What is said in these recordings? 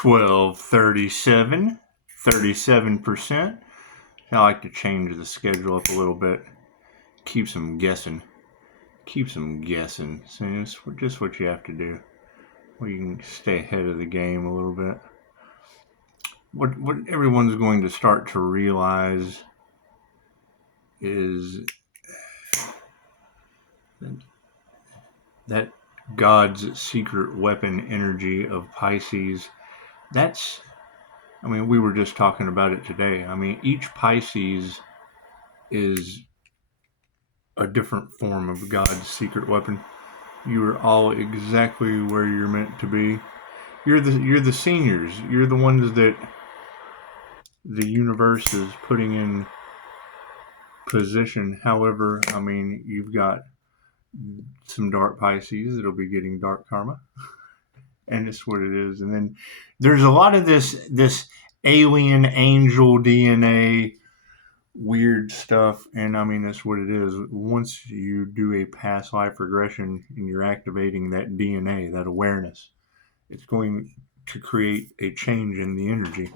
12:37, 37%. I like to change the schedule up a little bit. Keeps them guessing. So it's just what you have to do. Well, you can stay ahead of the game a little bit. What everyone's going to start to realize is that God's secret weapon energy of Pisces, we were just talking about it today. Each Pisces is a different form of God's secret weapon. You are all exactly where you're meant to be. You're the seniors. You're the ones that the universe is putting in position. However, you've got some dark Pisces that'll be getting dark karma. And it's what it is. And then there's a lot of this alien angel DNA weird stuff, and that's what it is. Once you do a past life regression and you're activating that DNA, that awareness, it's going to create a change in the energy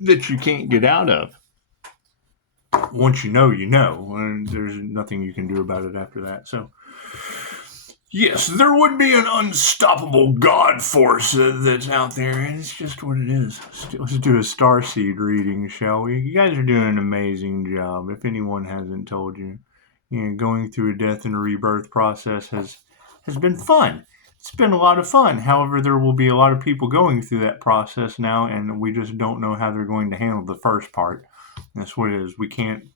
that you can't get out of. Once you know, and there's nothing you can do about it after that. So yes, there would be an unstoppable God force that's out there, and it's just what it is. Let's do a starseed reading, shall we? You guys are doing an amazing job. If anyone hasn't told you, going through a death and a rebirth process has been fun. It's been a lot of fun. However, there will be a lot of people going through that process now, and we just don't know how they're going to handle the first part. That's what it is. We can't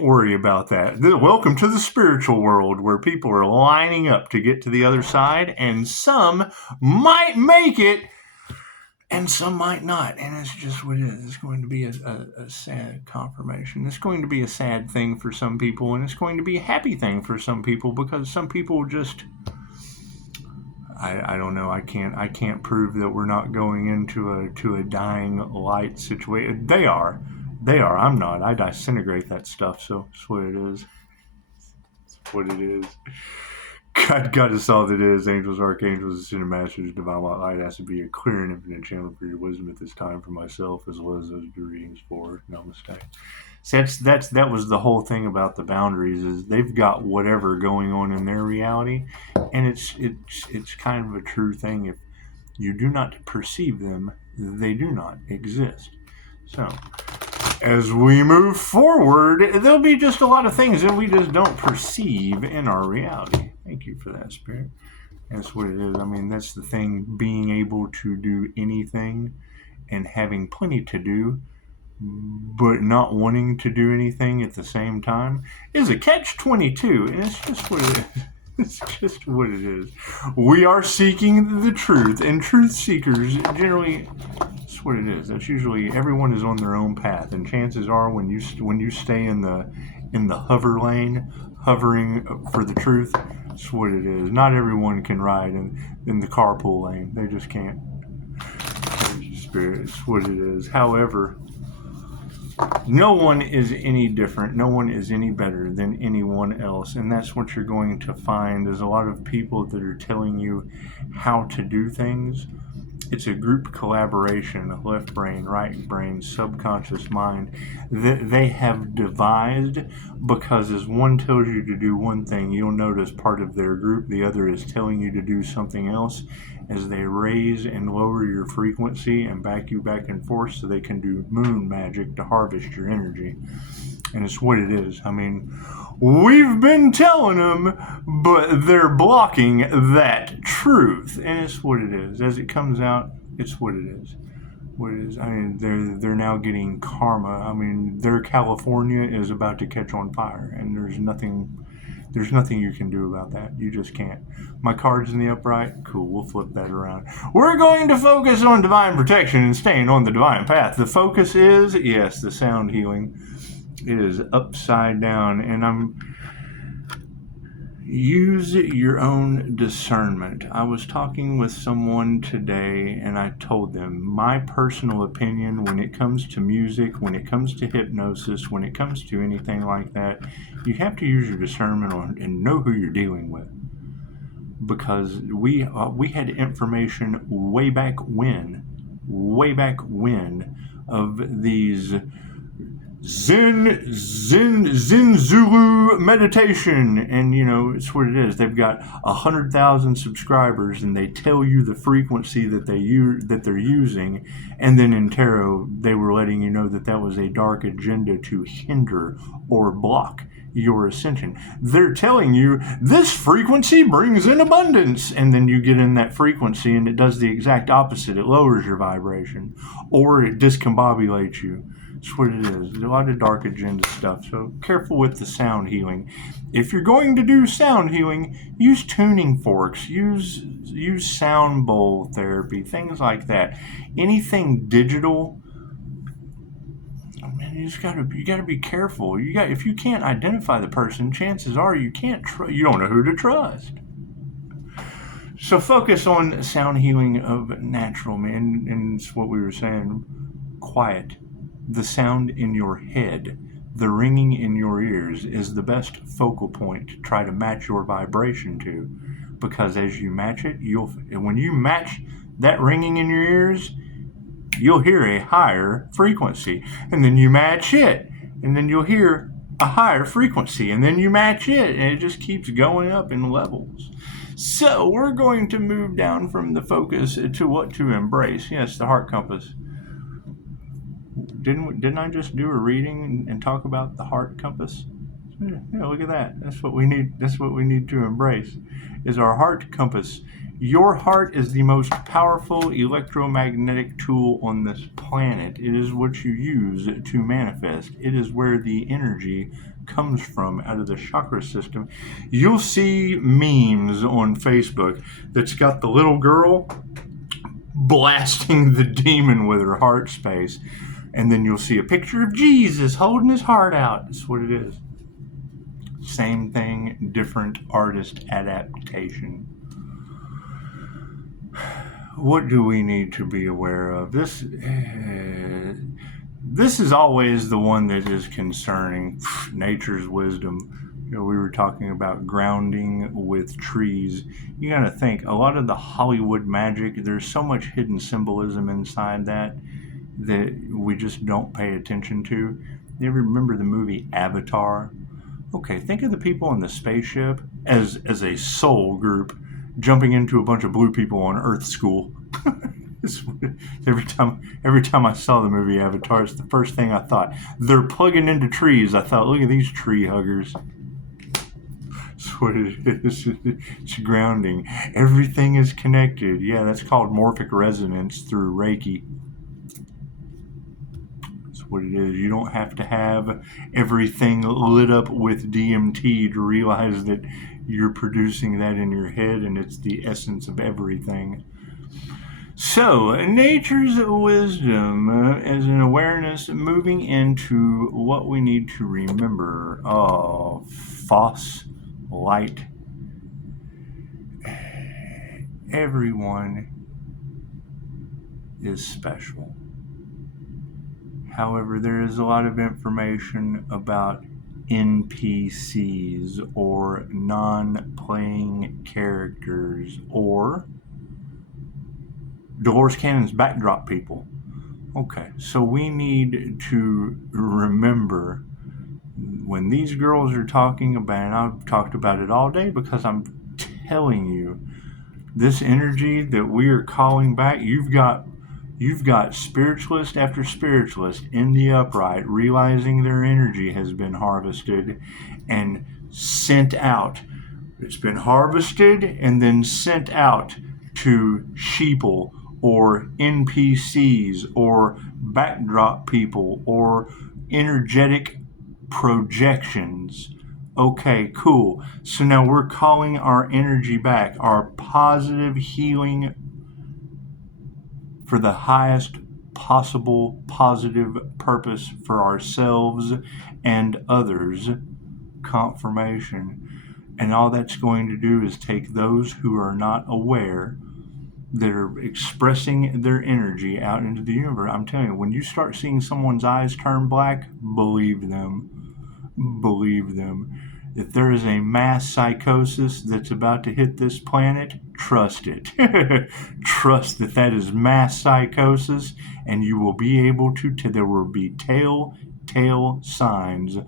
worry about that. Welcome to the spiritual world where people are lining up to get to the other side, and some might make it and some might not. And it's just what it is. It's going to be a sad confirmation. It's going to be a sad thing for some people, and it's going to be a happy thing for some people, because some people just, I don't know. I can't prove that we're not going into a dying light situation. They are. I'm not. I disintegrate that stuff. So it's what it is. It's what it is. God is all that is. Angels, archangels, ascended masters, divine light has to be a clear and infinite channel for your wisdom at this time for myself, as well as those readings for. Namaste. So that was the whole thing about the boundaries, is they've got whatever going on in their reality, and it's kind of a true thing. If you do not perceive them, they do not exist. So as we move forward, there'll be just a lot of things that we just don't perceive in our reality. Thank you for that, Spirit. That's what it is. That's the thing. Being able to do anything and having plenty to do, but not wanting to do anything at the same time, is a catch-22. And it's just what it is. It's just what it is. We are seeking the truth, and truth seekers generally, that's what it is. That's usually, everyone is on their own path, and chances are when you stay in the hover lane, hovering for the truth, that's what it is. Not everyone can ride in the carpool lane. They just can't. It's what it is. However, no one is any different. No one is any better than anyone else. And that's what you're going to find. There's a lot of people that are telling you how to do things. It's a group collaboration, left brain, right brain, subconscious mind, that they have devised, because as one tells you to do one thing, you'll notice part of their group, the other is telling you to do something else, as they raise and lower your frequency and back you back and forth, so they can do moon magic to harvest your energy. And it's what it is. We've been telling them, but they're blocking that truth. And it's what it is. As it comes out, it's what it is. What it is. They're now getting karma. Their California is about to catch on fire, and there's nothing you can do about that. You just can't. My card's in the upright. Cool, we'll flip that around. We're going to focus on divine protection and staying on the divine path. The focus is, yes, the sound healing. It is upside down, and use your own discernment. I was talking with someone today, and I told them my personal opinion when it comes to music, when it comes to hypnosis, when it comes to anything like that, you have to use your discernment and know who you're dealing with. because we had information way back when of these Zen Zulu meditation, and it's what it is. They've got 100,000 subscribers, and they tell you the frequency that they're using, and then in tarot they were letting you know that was a dark agenda to hinder or block your ascension. They're telling you this frequency brings in abundance, and then you get in that frequency and it does the exact opposite. It lowers your vibration, or it discombobulates you. That's what it is. A lot of dark agenda stuff. So careful with the sound healing. If you're going to do sound healing, use tuning forks, use sound bowl therapy, things like that. Anything digital, man, you gotta be careful. If you can't identify the person, chances are you don't know who to trust. So focus on sound healing of natural, man, and it's what we were saying. Quiet. The sound in your head, the ringing in your ears is the best focal point to try to match your vibration to, because as you match it, when you match that ringing in your ears, you'll hear a higher frequency, and then you match it, and then you'll hear a higher frequency, and then you match it, and it just keeps going up in levels. So we're going to move down from the focus to what to embrace. Yes, the heart compass. Didn't I just do a reading and talk about the heart compass? Yeah, look at that. That's what we need. That's what we need to embrace, is our heart compass. Your heart is the most powerful electromagnetic tool on this planet. It is what you use to manifest. It is where the energy comes from, out of the chakra system. You'll see memes on Facebook that's got the little girl blasting the demon with her heart space. And then you'll see a picture of Jesus holding his heart out. That's what it is. Same thing, different artist adaptation. What do we need to be aware of? This is always the one that is concerning. Nature's wisdom. We were talking about grounding with trees. You got to think, a lot of the Hollywood magic, there's so much hidden symbolism inside that we just don't pay attention to. You ever remember the movie Avatar? Okay, think of the people in the spaceship as a soul group jumping into a bunch of blue people on Earth School. Every time I saw the movie Avatar, it's the first thing I thought. They're plugging into trees. I thought, look at these tree huggers. That's what it is. It's grounding. Everything is connected. Yeah, that's called morphic resonance through Reiki. What it is. You don't have to have everything lit up with DMT to realize that you're producing that in your head, and it's the essence of everything. So, nature's wisdom as an awareness, moving into what we need to remember. False light. Everyone is special. However, there is a lot of information about NPCs or non-playing characters or Dolores Cannon's backdrop people. Okay, so we need to remember when these girls are talking about, and I've talked about it all day because I'm telling you, this energy that we are calling back, you've got spiritualist after spiritualist in the upright, realizing their energy has been harvested and sent out. It's been harvested and then sent out to sheeple or NPCs or backdrop people or energetic projections. Okay, cool. So now we're calling our energy back, our positive healing for the highest possible positive purpose for ourselves and others, confirmation. And all that's going to do is take those who are not aware, that are expressing their energy out into the universe. I'm telling you, when you start seeing someone's eyes turn black, believe them. Believe them. If there is a mass psychosis that's about to hit this planet, trust it. Trust that that is mass psychosis, and you will be able to, there will be telltale signs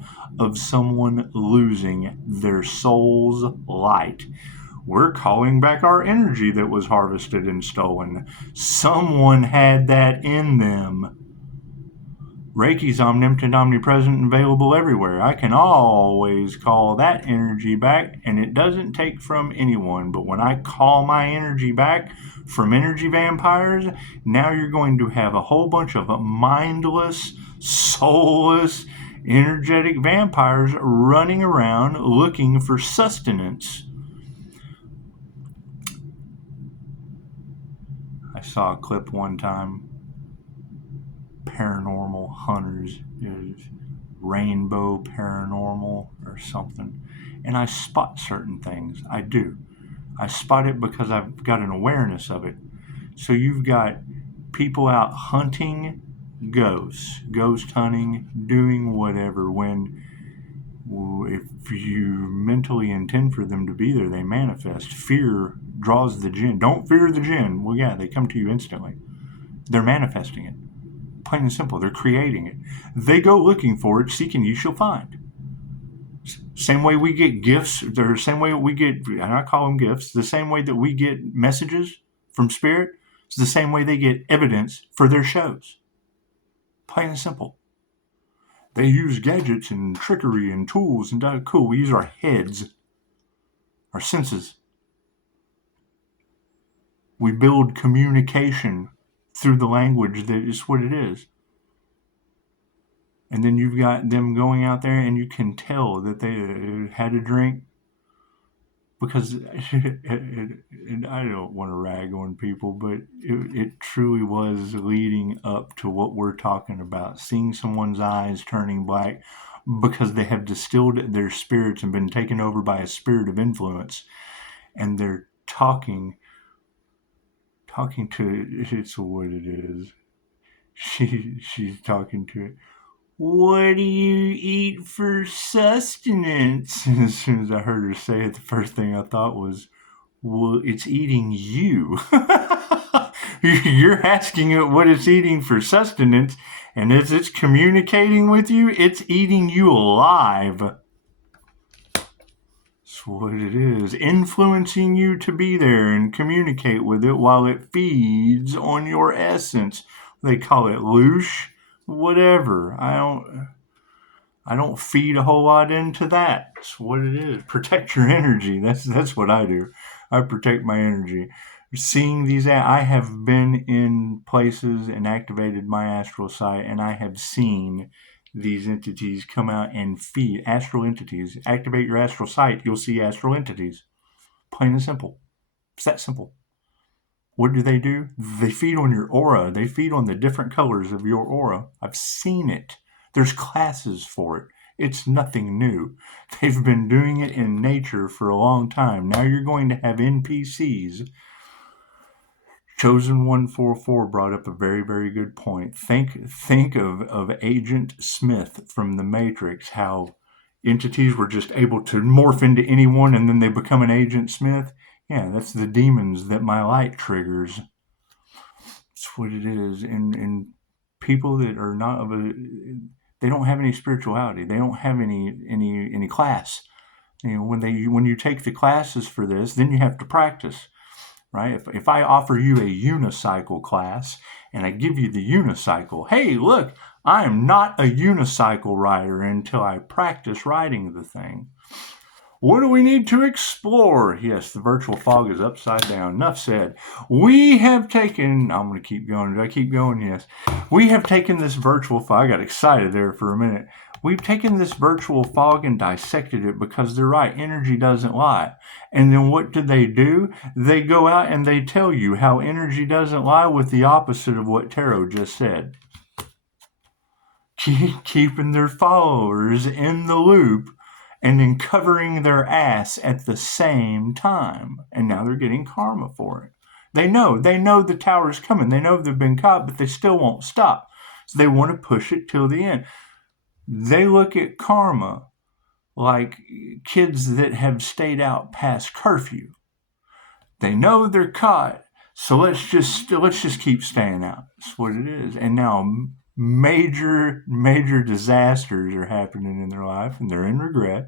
of someone losing their soul's light. We're calling back our energy that was harvested and stolen. Someone had that in them. Reiki's omnipotent, omnipresent, and available everywhere. I can always call that energy back, and it doesn't take from anyone. But when I call my energy back from energy vampires, now you're going to have a whole bunch of mindless, soulless, energetic vampires running around looking for sustenance. I saw a clip one time. Paranormal hunters, rainbow paranormal or something, and I spot certain things. I do. I spot it because I've got an awareness of it. So you've got people out hunting ghosts, ghost hunting, doing whatever. When if you mentally intend for them to be there, they manifest. Fear draws the jinn. Don't fear the jinn. Well, yeah, they come to you instantly. They're manifesting it. Plain and simple. They're creating it. They go looking for it, seeking you shall find. Same way we get gifts, the same way we get, and I call them gifts, the same way that we get messages from Spirit, it's the same way they get evidence for their shows. Plain and simple. They use gadgets and trickery and tools and cool. We use our heads, our senses. We build communication through the language that is what it is. And then you've got them going out there and you can tell that they had a drink because and I don't want to rag on people, but it truly was leading up to what we're talking about. Seeing someone's eyes turning black because they have distilled their spirits and been taken over by a spirit of influence. And they're talking to it. It's what it is. She's talking to it. What do you eat for sustenance? And as soon as I heard her say it, the first thing I thought was, well, it's eating you. You're asking it what it's eating for sustenance, and as it's communicating with you, it's eating you alive. That's what it is. Influencing you to be there and communicate with it while it feeds on your essence. They call it loosh. Whatever. I don't feed a whole lot into that. That's what it is. Protect your energy. That's what I do. I protect my energy. Seeing these, I have been in places and activated my astral sight, and I have seen these entities come out and feed astral entities. Activate your astral sight, you'll see astral entities. Plain and simple. It's that simple. What do? They feed on your aura. They feed on the different colors of your aura. I've seen it. There's classes for it. It's nothing new. They've been doing it in nature for a long time. Now you're going to have NPCs. Chosen 144 brought up a very, very good point. Think of Agent Smith from The Matrix, how entities were just able to morph into anyone and then they become an Agent Smith. Yeah, that's the demons that my light triggers. That's what it is. And people that are not of they don't have any spirituality. They don't have any class. You know, when you take the classes for this, then you have to practice, right? If I offer you a unicycle class and I give you the unicycle, hey, look, I am not a unicycle rider until I practice riding the thing. What do we need to explore? Yes, the virtual fog is upside down. Enough said. We have taken, I'm going to keep going. Did I keep going? Yes. We have taken this virtual fog. I got excited there for a minute. We've taken this virtual fog and dissected it because they're right. Energy doesn't lie. And then what do? They go out and they tell you how energy doesn't lie with the opposite of what Tarot just said. Keeping their followers in the loop and then covering their ass at the same time. And now they're getting karma for it. They know the tower's coming. They know they've been caught, but they still won't stop. So they want to push it till the end. They look at karma like kids that have stayed out past curfew. They know they're caught, so let's just keep staying out. That's what it is. And now major disasters are happening in their life, and they're in regret.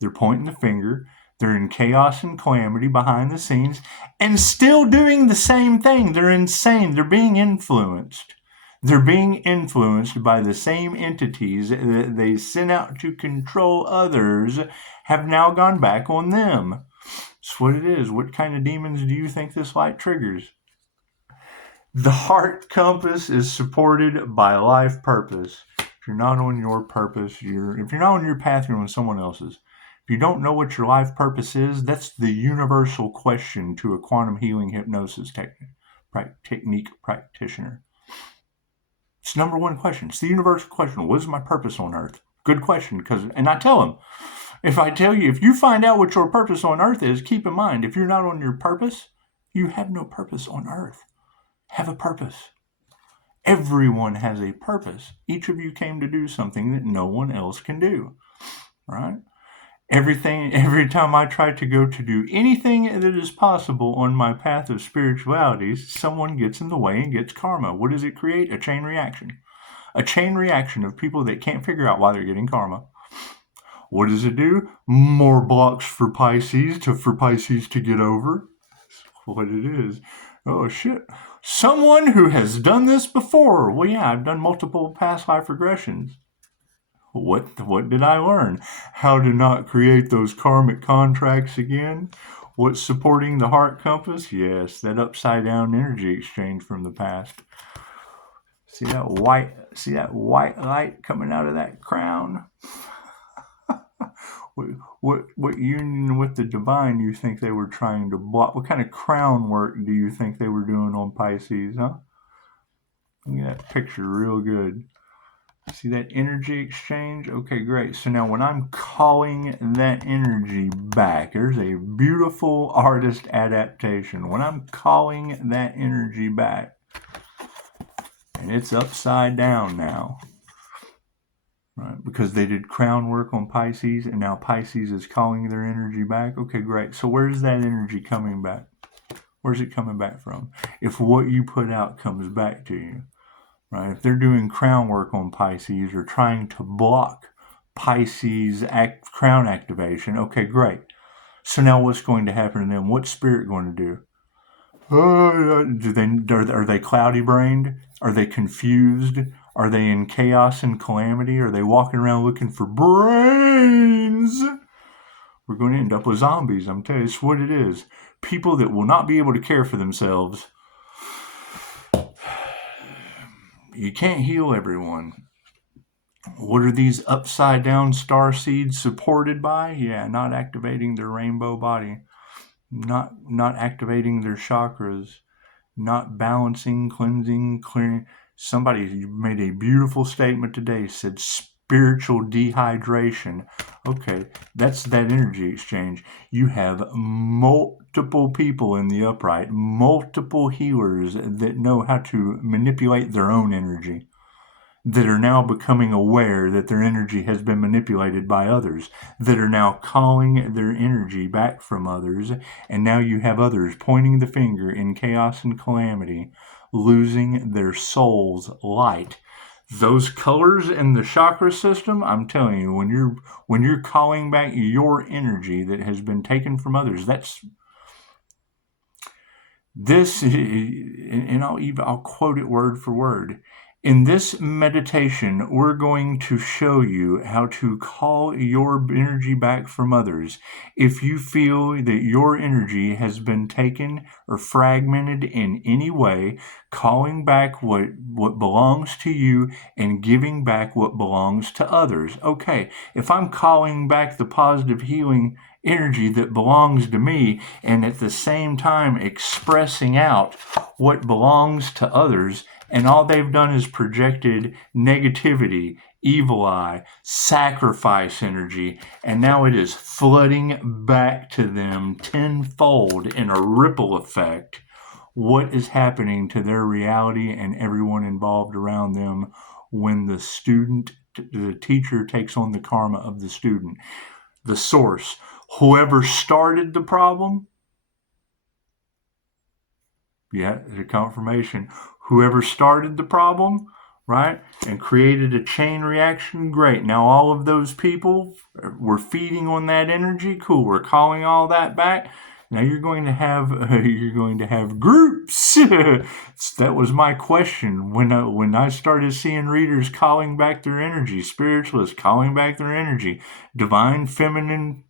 They're pointing the finger. They're in chaos and calamity behind the scenes, and still doing the same thing. They're insane. They're being influenced. They're being influenced by the same entities that they sent out to control others, have now gone back on them. That's what it is. What kind of demons do you think this light triggers? The heart compass is supported by life purpose. If you're not on your purpose, if you're not on your path, you're on someone else's. If you don't know what your life purpose is, that's the universal question to a quantum healing hypnosis technique practitioner. It's number one question. It's the universal question. What is my purpose on earth? Good question. And I tell them, if you find out what your purpose on earth is, keep in mind, if you're not on your purpose, you have no purpose on earth. Have a purpose. Everyone has a purpose. Each of you came to do something that no one else can do, right? Every time I try to go to do anything that is possible on my path of spirituality, someone gets in the way and gets karma. What does it create? A chain reaction. A chain reaction of people that can't figure out why they're getting karma. What does it do? More blocks for Pisces to get over. That's what it is. Oh shit. Someone who has done this before. Well, yeah, I've done multiple past life regressions. What did I learn? How to not create those karmic contracts again? What's supporting the heart compass? Yes, that upside down energy exchange from the past. See that white light coming out of that crown? What union with the divine you think they were trying to block? What kind of crown work do you think they were doing on Pisces, huh? Look at that picture real good. See that energy exchange? Okay, great. So now when I'm calling that energy back, there's a beautiful artist adaptation. When I'm calling that energy back, and it's upside down now, right? Because they did crown work on Pisces, and now Pisces is calling their energy back. Okay, great. So where's that energy coming back? Where's it coming back from? If what you put out comes back to you. Right? If they're doing crown work on Pisces or trying to block Pisces crown activation, okay, great. So now what's going to happen to them? What's spirit going to do? Are they cloudy brained? Are they confused? Are they in chaos and calamity? Are they walking around looking for brains? We're going to end up with zombies. I'm telling you, it's what it is. People that will not be able to care for themselves. You can't heal everyone. What are these upside down star seeds supported by? Yeah, not activating their rainbow body, not activating their chakras, not balancing, cleansing, clearing. Somebody made a beautiful statement today, said spiritual dehydration. Okay, that's that energy exchange. You have multiple people in the upright, multiple healers that know how to manipulate their own energy, that are now becoming aware that their energy has been manipulated by others, that are now calling their energy back from others, and now you have others pointing the finger in chaos and calamity, losing their soul's light. Those colors in the chakra system, I'm telling you, when you're calling back your energy that has been taken from others, and I'll quote it word for word. In this meditation, we're going to show you how to call your energy back from others. If you feel that your energy has been taken or fragmented in any way, calling back what belongs to you and giving back what belongs to others. Okay, if I'm calling back the positive healing energy that belongs to me and at the same time expressing out what belongs to others, and all they've done is projected negativity, evil eye, sacrifice energy, and now it is flooding back to them tenfold in a ripple effect. What is happening to their reality and everyone involved around them when the teacher takes on the karma of the student? the source, whoever started the problem. Yeah, the confirmation. Whoever started the problem, right, and created a chain reaction, great. Now all of those people were feeding on that energy. Cool. We're calling all that back. Now you're going to have groups. That was my question when I started seeing readers calling back their energy, spiritualists calling back their energy, divine feminine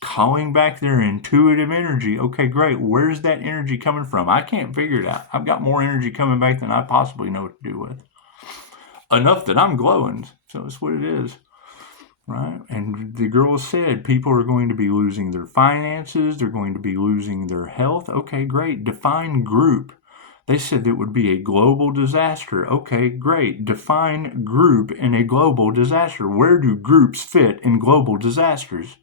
calling back their intuitive energy. Okay, great. Where's that energy coming from? I can't figure it out. I've got more energy coming back than I possibly know what to do with. Enough that I'm glowing. So that's what it is. Right? And the girl said people are going to be losing their finances. They're going to be losing their health. Okay, great. Define group. They said it would be a global disaster. Okay, great. Define group in a global disaster. Where do groups fit in global disasters?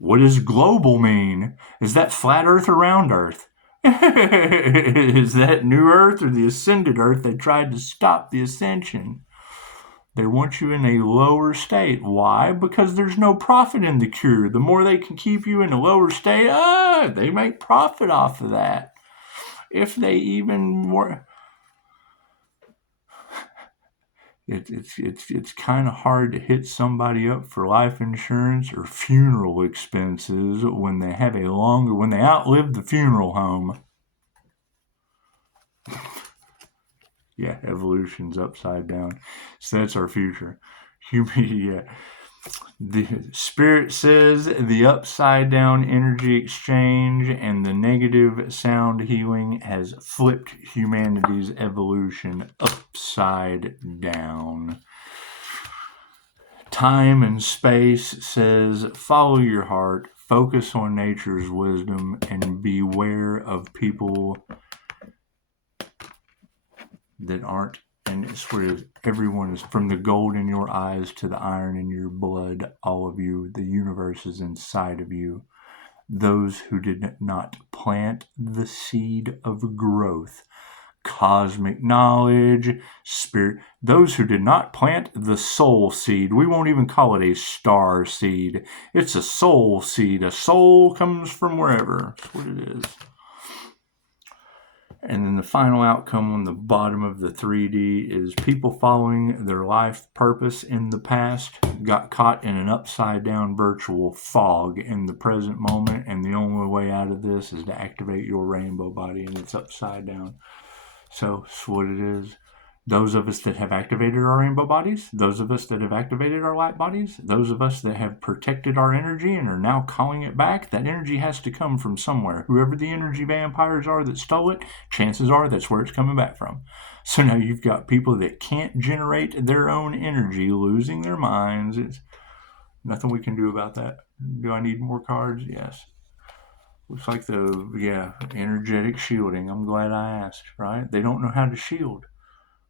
What does global mean? Is that flat Earth or round Earth? Is that new Earth or the ascended Earth that tried to stop the ascension? They want you in a lower state. Why? Because there's no profit in the cure. The more they can keep you in a lower state, they make profit off of that. If they even were... It's kind of hard to hit somebody up for life insurance or funeral expenses when they outlive the funeral home. Yeah, evolution's upside down. So that's our future. Yeah. The spirit says the upside down energy exchange and the negative sound healing has flipped humanity's evolution upside down. Time and space says follow your heart, focus on nature's wisdom, and beware of people that aren't. And it's where everyone is, from the gold in your eyes to the iron in your blood, all of you, the universe is inside of you. Those who did not plant the seed of growth, cosmic knowledge, spirit, those who did not plant the soul seed, we won't even call it a star seed. It's a soul seed. A soul comes from wherever. That's what it is. And then the final outcome on the bottom of the 3D is people following their life purpose in the past got caught in an upside down virtual fog in the present moment. And the only way out of this is to activate your rainbow body, and it's upside down. So that's what it is. Those of us that have activated our rainbow bodies, those of us that have activated our light bodies, those of us that have protected our energy and are now calling it back, that energy has to come from somewhere. Whoever the energy vampires are that stole it, chances are that's where it's coming back from. So now you've got people that can't generate their own energy, losing their minds. It's nothing we can do about that. Do I need more cards? Yes. Looks like energetic shielding. I'm glad I asked, right? They don't know how to shield.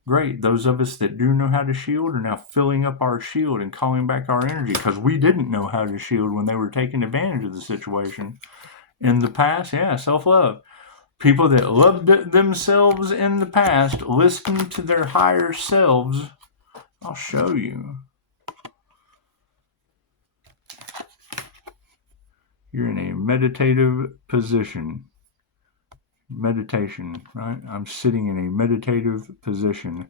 Great. Those of us that do know how to shield are now filling up our shield and calling back our energy, because we didn't know how to shield when they were taking advantage of the situation in the past. Yeah, self-love. People that loved themselves in the past, listen to their higher selves. I'll show you. You're in a meditative position. Meditation, right? I'm sitting in a meditative position.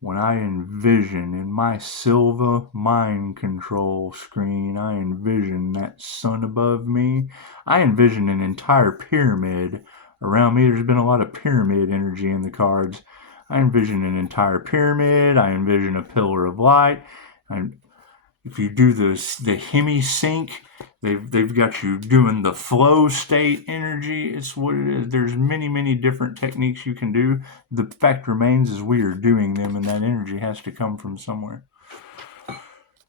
When I envision in my Silva mind control screen, I envision that sun above me. I envision an entire pyramid around me. There's been a lot of pyramid energy in the cards. I envision an entire pyramid. I envision a pillar of light. If you do the hemisync, they've got you doing the flow state energy. It's what it is. There's many different techniques you can do. The fact remains is we are doing them, and that energy has to come from somewhere.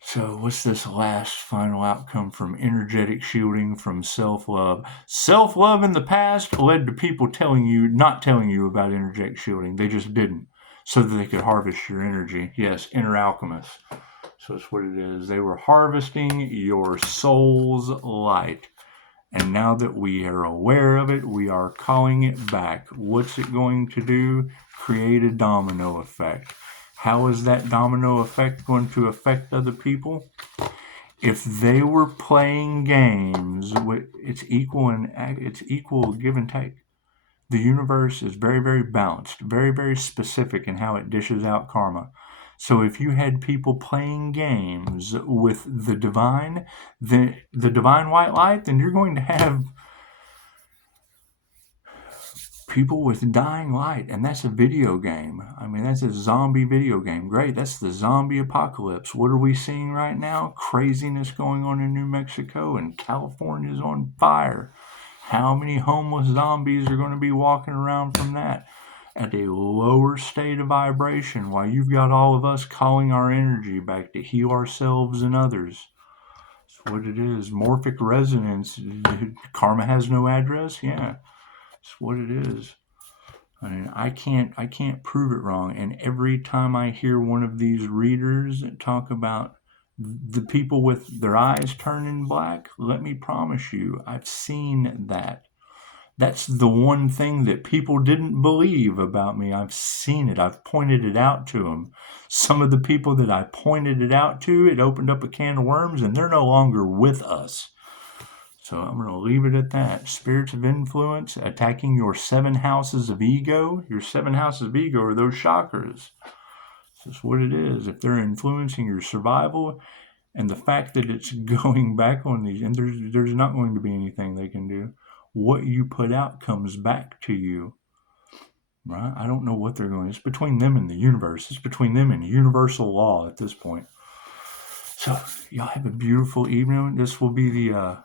So what's this last final outcome from energetic shielding from self-love? Self-love in the past led to people not telling you about energetic shielding. They just didn't, so that they could harvest your energy. Yes, inner alchemists. So that's what it is. They were harvesting your soul's light. And now that we are aware of it, we are calling it back. What's it going to do? Create a domino effect. How is that domino effect going to affect other people? if they were playing games, it's equal give and take. The universe is very, very balanced, very, very specific in how it dishes out karma. So if you had people playing games with the divine, the divine white light, then you're going to have people with dying light, and that's a video game. I mean, that's a zombie video game. Great, that's the zombie apocalypse. What are we seeing right now? Craziness going on in New Mexico, and California's on fire. How many homeless zombies are going to be walking around from that at a lower state of vibration, while you've got all of us calling our energy back to heal ourselves and others? That's what it is. Morphic resonance. Karma has no address? Yeah. It's what it is. I mean, I can't prove it wrong. And every time I hear one of these readers talk about the people with their eyes turning black, let me promise you, I've seen that. That's the one thing that people didn't believe about me. I've seen it. I've pointed it out to them. Some of the people that I pointed it out to, it opened up a can of worms, and they're no longer with us. So I'm going to leave it at that. Spirits of influence attacking your 7 houses of ego. Your 7 houses of ego are those chakras. That's what it is. If they're influencing your survival, and the fact that it's going back on these, and there's not going to be anything they can do. What you put out comes back to you. Right? I don't know what they're going. It's between them and the universe. It's between them and universal law at this point. So y'all have a beautiful evening. This will be the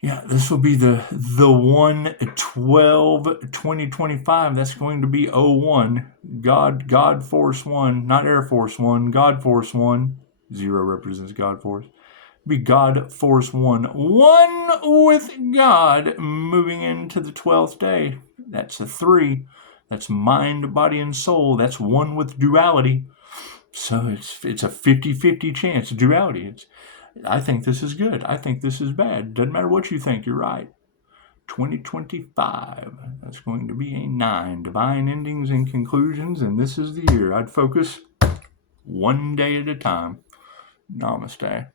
this will be the 1/12/2025. That's going to be 01. God Force 1, not Air Force 1, God Force 1. 0 represents God Force. Be God Force 1. 1 with God, moving into the 12th day. That's a 3. That's mind, body, and soul. That's 1 with duality. So it's a 50-50 chance. Duality. I think this is good. I think this is bad. Doesn't matter what you think, you're right. 2025. That's going to be a 9. Divine endings and conclusions, and this is the year. I'd focus one day at a time. Namaste.